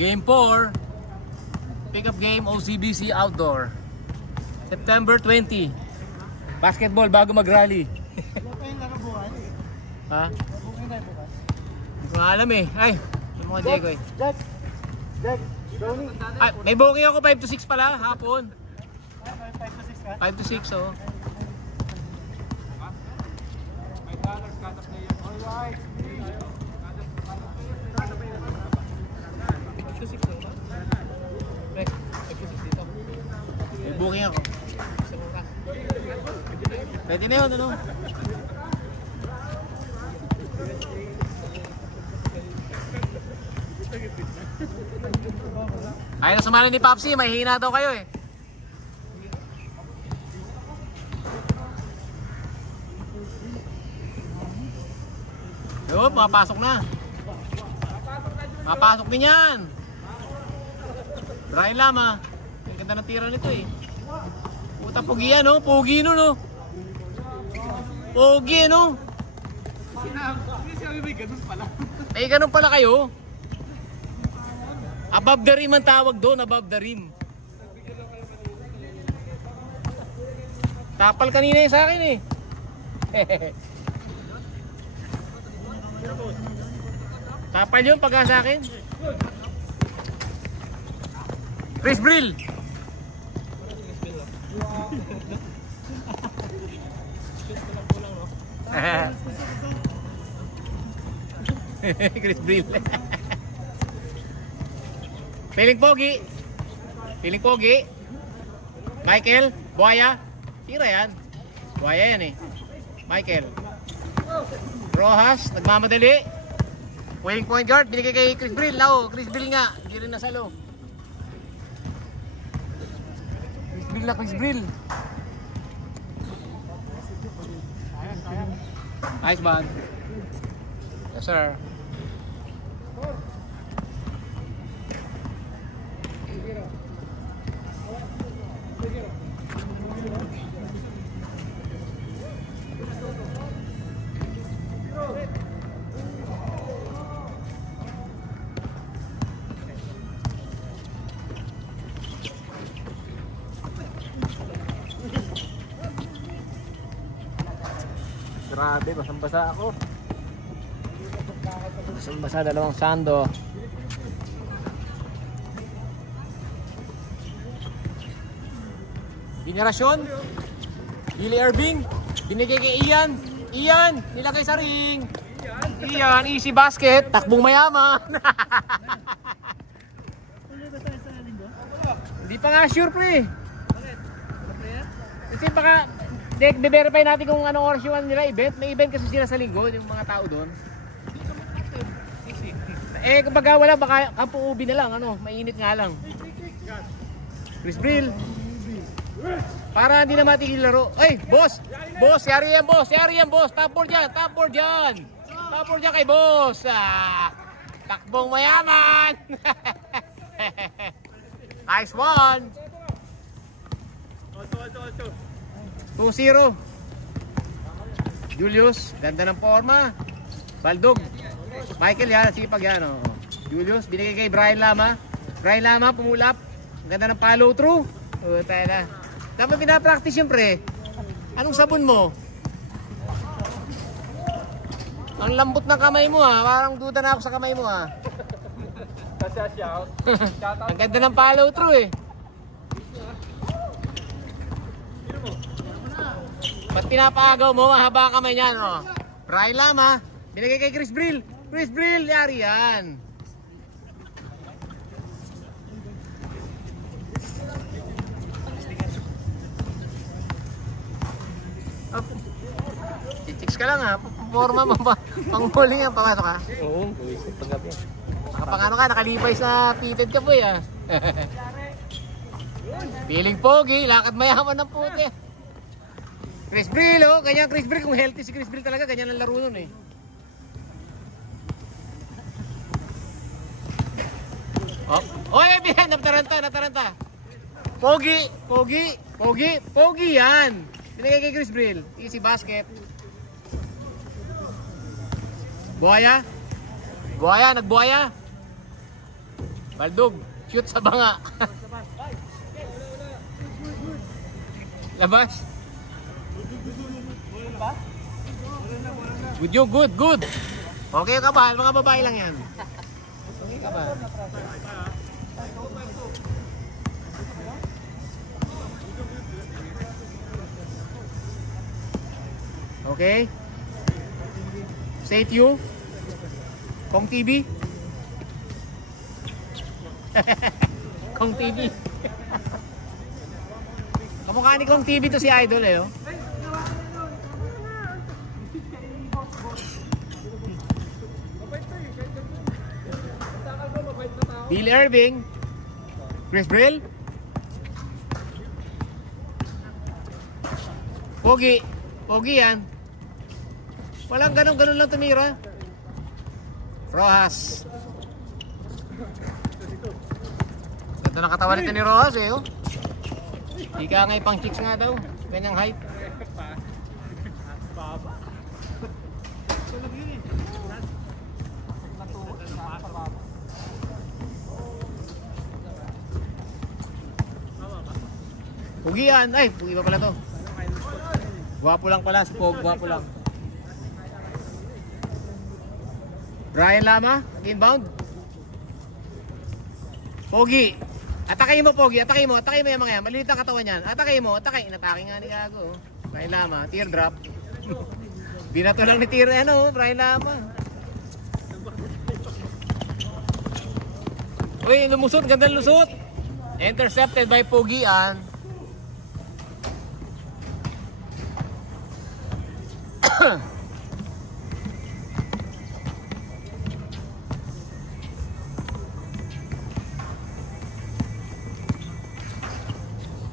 Game 4. Pick-up game OCBC Outdoor. September 20. Basketball bago mag-rally. Ha? Hindi ko alam eh. Ay, yung mga Diego eh. Ay, may booking ako 5 to 6 pala, hapon. 5 to 6 oh. May booking ako. Pwede na yun, ano? Ayaw na sumali ni Popsi, may hina daw kayo eh. Yun, mapasok na. Mapasok din yan. Brian Lama. Ang ganda ng tira nito eh. Puta, pogi yan, no? Pogi no, no? Pogi, no? May ganun pala. May ganun pala kayo. Above the rim ang tawag doon, above the rim. Tapal kanina yung sa akin eh. Tapal yun pagka sa akin. Chris Brill. Chris Brill. Feeling pogi. Feeling pogi. Michael, buhaya. Tira yan. Buhaya yan eh. Michael. Rojas, nagmamadali. Waiting point guard, binigay kay Chris Brill. Lao, Chris Brill nga. Hindi rin nasalo. Chris Brill na Chris Brill. Nice bag. Yes sir. Grabe, basang-basa ako. Basang-basa, dalawang sando. Generasyon. Billy Irving. Binigay kay Ian. Ian, nilagay sa ring. Ian, easy basket. Takbong mayaman. Hindi pa nga sure pre. Kasi baka be-verify natin kung anong oras yung nila event. May event kasi sila sa linggo, yung mga tao doon. Eh kapag wala, baka Campo Ubi na lang, ano, mainit nga lang. Chris Brill. Para hindi na matigil laro. Ay, boss! Boss, yari yan boss! Yari yan boss! Top board yan! Top board yan! Top board yan kay boss! Takbong mayaman! Nice one! 2-0. Julius, ganda ng forma. Baldog. Michael yan, sipag yan. Oh. Julius, binigay kay Brian Lama. Brian Lama, pumulap. Ganda ng follow through. Tayo na. Dapat pinapractice yun pre. Anong sabon mo? Ang lambot ng kamay mo ha. Parang duda na ako sa kamay mo ha. Ang ganda ng follow through eh. Ba't pinapaagaw mo? Mahaba kamay niyan, oh. Brian Lama, binigay kay Chris Brill. Chris Brill, yari yan. Oh. Chicks ka lang ha. Forma mo ba? Panghuli yan, pamasok ha? Oo, paggabi. Nakapang ano ka, nakalibay sa fitted ka po ya. Feeling pogi, lakad mayaman ng puti. Chris Brill, oh, ganyan Chris Brill. Kung healthy si Chris Brill talaga, ganyan ang laro nun eh. Oh, ay, nataranta. Pogi, pogi, pogi, pogi yan. Pinagay kay Chris Brill. Easy basket. Buhaya. Buhaya, nagbuhaya. Baldog, shoot sa banga. Labas. Good you, good, good. Okay ka ba? Mga babae lang yan. Okay ka ba? Okay. Say it you. Kong TV. Kong TV. Kamukha ni Kong TV to si Idol eh. Oh. Billy Irving. Chris Brill. Pogi. Pogi yan. Walang ganun-ganun lang tumira. Rojas. Ganda ng katawan nito ni Rojas eh. Oh. Ika nga pang chicks nga daw. Ganyang height. Pugi yan. Ay, pugi pa pala to. Gwapo lang pala si Pog. Gwapo lang. Brian Lama, inbound. Pogi. Atake mo, Pogi. Atake mo yung mga yan. Maliit ang katawan yan. Atake mo. Atake. Inatake nga ni Gago. Brian Lama. Teardrop. Binato lang ni Brian Lama. Uy, lumusot. Gandang lusot. Intercepted by Pogi yan.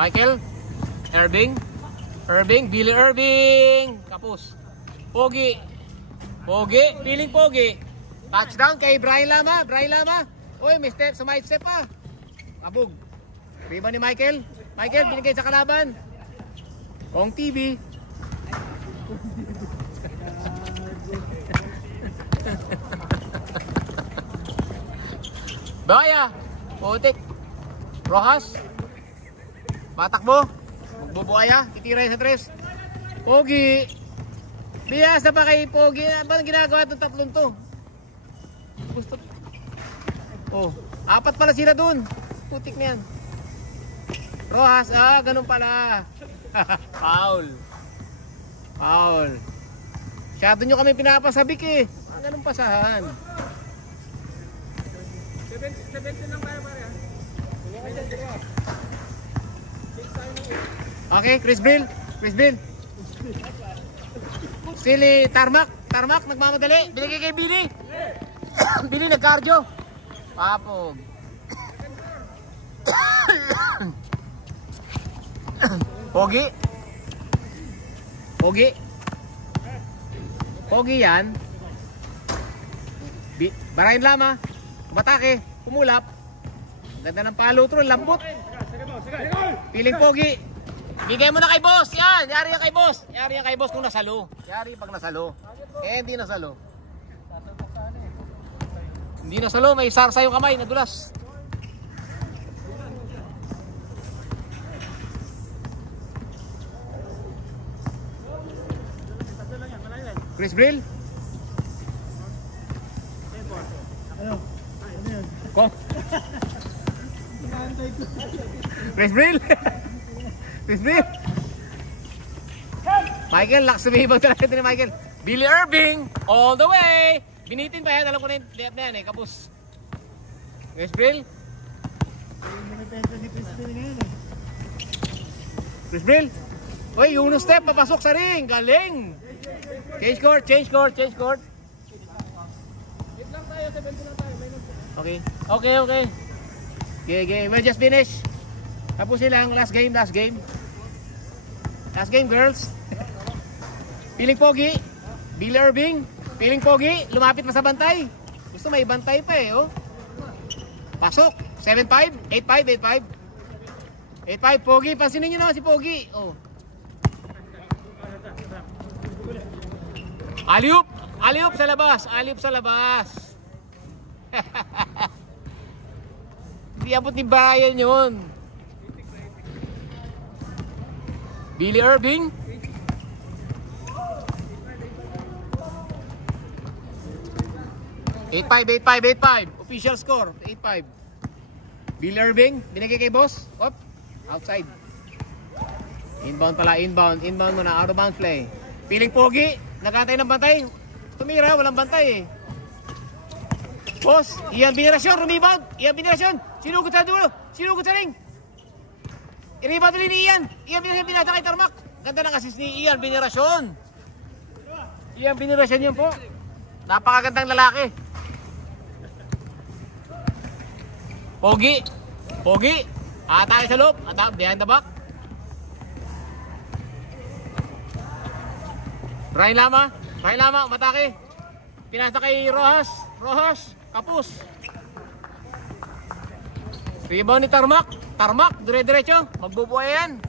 Michael Irving, Billy Irving, kapus. Pogi, feeling Pogi. Touchdown kay Brian Lama. Uy, may step, sumide step pa. Abog. Riba ni Michael. Binigay sa kalaban. Kong TV. Baya, putik. Rojas. Matakbo. Magbubuaya. Titira sa tres. Pogi. Biyasa pa kay Pogi. Ano ginagawa itong tatlong to? Gusto. Oh, apat pala sila dun. Putik na yan. Rojas. Ganun pala. Foul. Masyado nyo kami pinapasabik eh. Ganun pasahan. 70 lang tayo pare. Okay, Chris Brill. Silly Tarmac, nagmamadali. Binigay kay Billy. Billy nag-cardio. Papog. Pogi yan. Brian Lama. Matake, kumulap. Ganda ng palo tro, lambot. Piling Pogi. Bigay mo na kay boss. Yan, yari yan kay boss kung nasalo. Yari pag nasalo. Hindi nasalo. Hindi nasalo, may sarsa yung kamay, nadulas. Chris Brill. Chris Brill. Michael, laks sumibag talaga ito ni Michael. Billy Irving, all the way. Binitin pa yan, alam ko na yung left na yan eh, kapus. Chris Brill. Uy, yung step, papasok sa ring. Galing. Change court. Wait lang tayo, 70 lang tayo. Okay. We'll just finish. Tapos silang last game. Last game, girls. Piling Pogi. Billy Irving. Piling Pogi. Lumapit pa sa bantay. Gusto may bantay pa eh, oh. Pasok. 7-5. 8-5. 8-5. Pogi. Pansinin nyo na si Pogi. Oh. Alley-oop sa labas. Hindi abot ni Brian yun. Billy Irving. (8-5) Official score 8-5. Billy Irving, binigay kay boss. Op, outside. Inbound pala, inbound muna, out of bounds play. Piling pogi, nagkantay ng bantay. Tumira, walang bantay eh. Boss, Ian Binirasyon, rebound. Ian Binirasyon, sinugot sa dulo, sinugot sa ring. I-rebound ulit ni Ian. Ian Binirasyon, pinasa kay Tarmac. Ganda ng assist ni Ian Binirasyon. Ian Binirasyon yun po. Napakagandang lalaki. Pogi. Atake sa loob, atake behind the back. Ryan Lama, matake. Pinasa kay Rojas, kapus. Rebound ni Tarmac, dire-diretso, magbubuhay yan.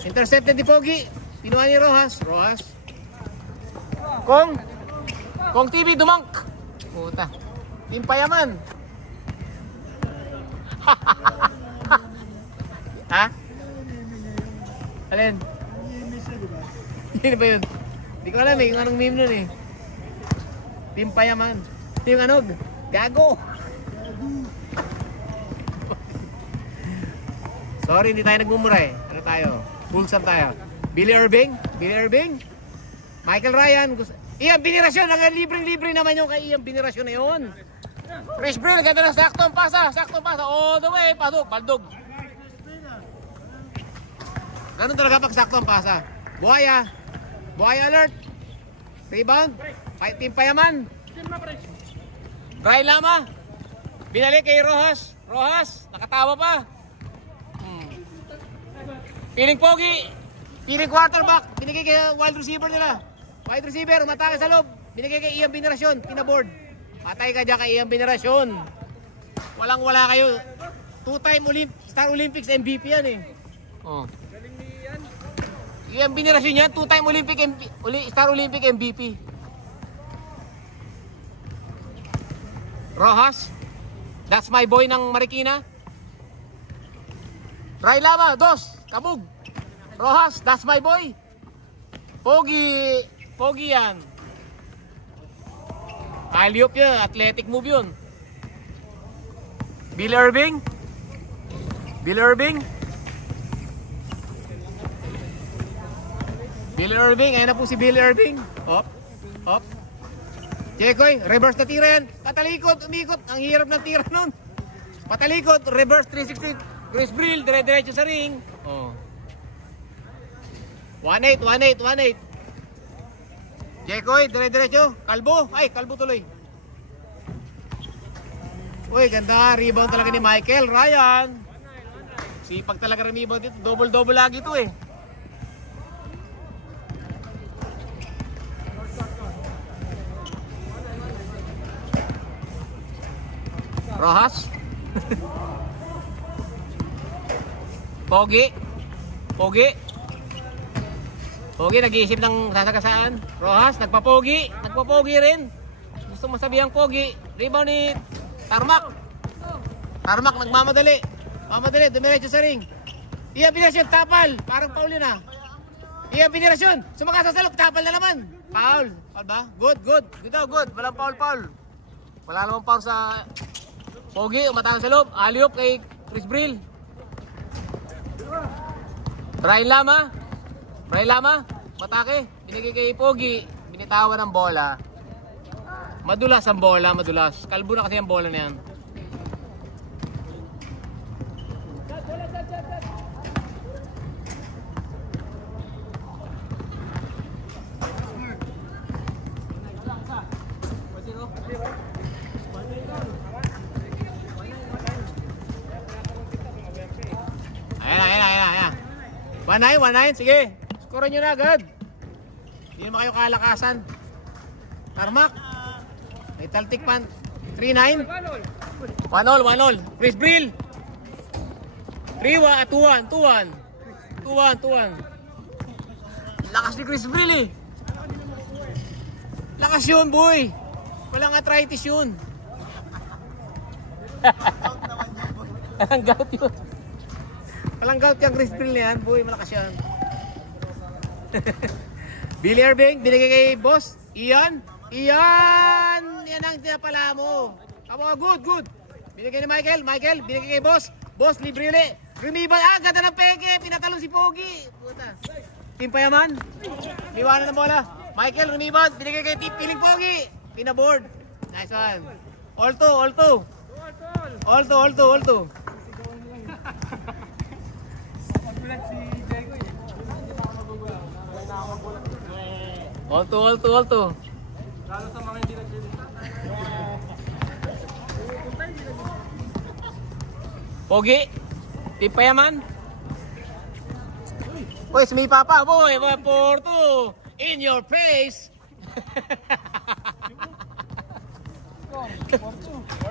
Intercepted ni Pogi, pinuha ni Rojas. Kong TV dumangk. Puta, Timpayaman. Ha? Alin? Hindi ba yun? Hindi ko alam eh, kung anong meme nun eh. Timpayaman. Yung ano? Gago! Sorry, hindi tayo nagmumura eh. Ano tayo? Bulsam tayo. Billy Irving. Michael Ryan. Ian Binirasyon. Libreng-libre naman yung kay Ian Binirasyon na yun. Chris Brill, ganda na saktong pasa. All the way. Baldog. Ganun talaga pag saktong pasa. Buhaya alert. Rebound. Timpayaman. Ryan Lama. Binalik kay Rojas. Nakatawa pa. Piling pogi. Piling quarterback. Binigay kay wide receiver nila. Wide receiver. Umatake sa loob. Binigay kay Ian Binirasyon. Pinaboard. Patay ka dyan kay Ian Binirasyon. Walang-wala kayo. 2-time Star Olympics MVP yan eh. Oh. Ian Binirasyon yan. 2-time Star Olympic MVP. Rojas. That's my boy ng Marikina. Ray Lama, 2. Kabog. Rojas, that's my boy. Pogi yan. Kaliop yun, athletic move yun. Billy Irving, ayan na po si Billy Irving. Hop. Jekoy, reverse na tira yan. Patalikot, umikot. Ang hirap ng tira nun. Patalikot, reverse 360. Chris Brill, dire-diretso sa ring. Oh. 1-8. Jekoy, dire-diretso. Kalbo tuloy. Uy, ganda. Rebound talaga ni Michael Ryan. Sipag talaga rebound dito. Double lagi ito eh. Rojas. Pogi nag-iisip ng sasagasaan. Rojas nagpapogi rin. Gusto mo sabihang pogi. Rebound ni Tarmac nagmamadali. Dumiretso sa ring. Ian Binirasyon, tapal. Parang foul yun ah. Ian Binirasyon, sumakasasalop, tapal na naman. Foul ba? Good. Walang foul. Wala namang foul sa Pogi, umatang sa loob. Aliop kay Chris Brill. Ryan Lama, matake. Binigay kay Pogi. Binitawan ng bola. Madulas ang bola, Kalbo na kasi ang bola na yan. Ayan. 1-9, sige. Scorean nyo na agad. Hindi naman kayo kalakasan. Tarmac. May taltik pan. 3-9. 1-all. Chris Brill. 2-1. Lakas ni Chris Brill eh. Lakas yun boy. Walang arthritis yun. Walang gout yun. Walang gout yung Chris Brill na yan. Boy, malakas yan. Billy Irving, binigay kay boss. Ian. Ian! Yan ang tinapala mo. Good, good. Binigay ni Michael. Michael, binigay kay boss. Boss, libre ulit. Rumiban. Ganda ng peke. Pinatalon si Pogi. Puta. Team Payaman. Liwanan ng bola. Michael, rumiban. Binigay kay Team Piling Pogi. Pinaboard. Nice one. All two. All two. Lalo sa mga hindi nagsilita. Pogi. Team Payaman. Uy, sumipa pa. Boy, 4-2. In your face.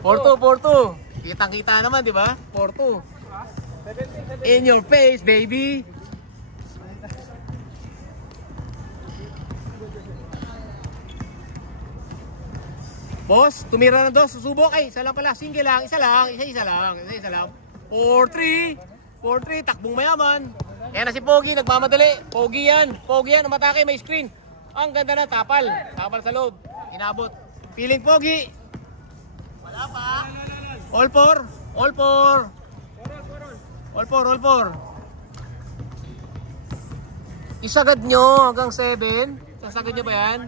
4-2. Kitang-kita naman, di ba? 4-2. In your face, baby. Boss, tumira na dos, susubok. Ay, isa lang pala, single lang, isa lang. 4-3, takbong mayaman. Yan na si Pogi, nagmamadali. Pogi yan, umatake, may screen. Ang ganda na, tapal sa loob. Inabot. Piling Pogi. Wala pa. All four. Isagad nyo hanggang 7. Sasagad nyo ba yan?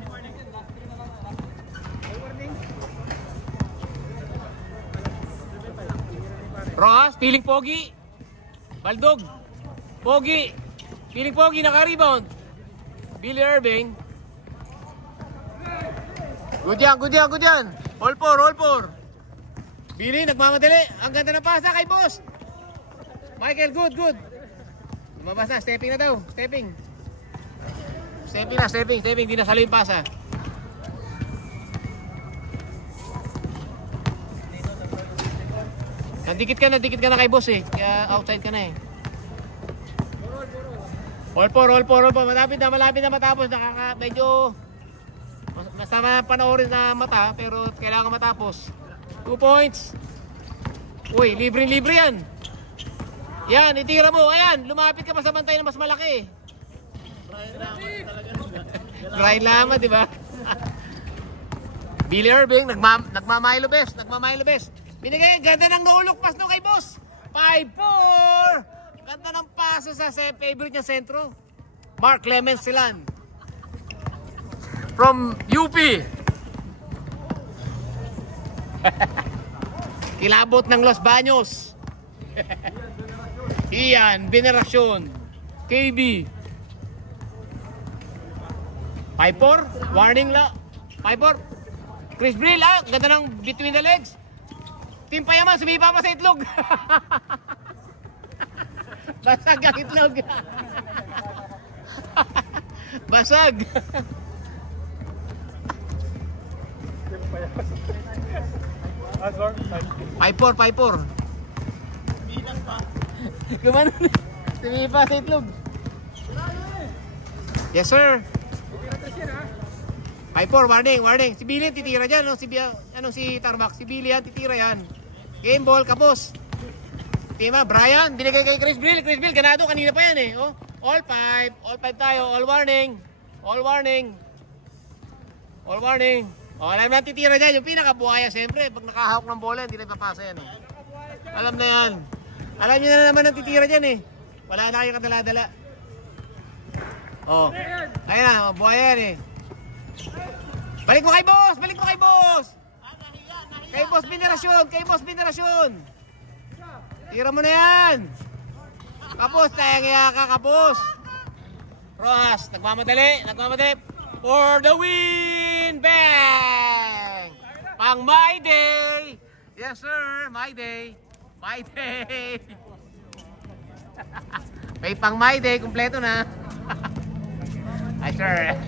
Rojas, piling Pogi. Baldog. Pogi. Piling Pogi, naka-rebound. Billy Irving. Good yan. All four. Billy, nagmamadali. Ang ganda ng pasa kay boss. Michael, good. Lumabas na, stepping na daw. Stepping. Di nasalo yung pasa. Nadikit ka na kay boss eh. Kaya outside ka na eh. All four. Malapit na matapos. Medyo masama panoorin na mata, pero kailangan matapos. 2 points. Uy, libre yan. Yan, itira mo. Ayan, lumapit ka pa sa bantay na mas malaki. Grind naman, di ba? Billy Irving, nagmamilo best. Binigay, ganda ng no-look pass no kay boss. 5-4. Ganda ng paso sa favorite niya sentro. Mark Clemens Silan. From UP. Kilabot ng Los Baños. Ian, Veneracion. KB. 5-4. Warning la. 5-4. Chris Brill, ganda ng between the legs. Team Payaman, sumipa pa sa itlog. Basag ang itlog. Basag. 5-4. Bilang pa. Gumano na. Sumipa sa itlog. Yes, sir. 5-4, warning. Si Billy titira dyan. Si Tarmac? Si Billy yan, titira yan. Game ball, kapos. Tima, Brian, binigay kay Chris Brill. Ganado, kanina pa yan eh. Oh, all 5 tayo. All warning. Alam na titira dyan. Yung pinakabuhaya, siyempre. Pag nakahawak ng bola, hindi na ipapasa yan eh. Alam na yan. Alam nyo na naman ang titira dyan eh. Wala na kayo kadala-dala. Oh, ayun na, buhaya yan eh. Balik mo kay boss. Kay boss Veneracion. Tira mo na yan. Kapos, tayang ka, kapos. Rojas, nagmamadali. For the win! Bang! Pang my day! Yes sir, my day. May pang my day, kumpleto na. Ay sir,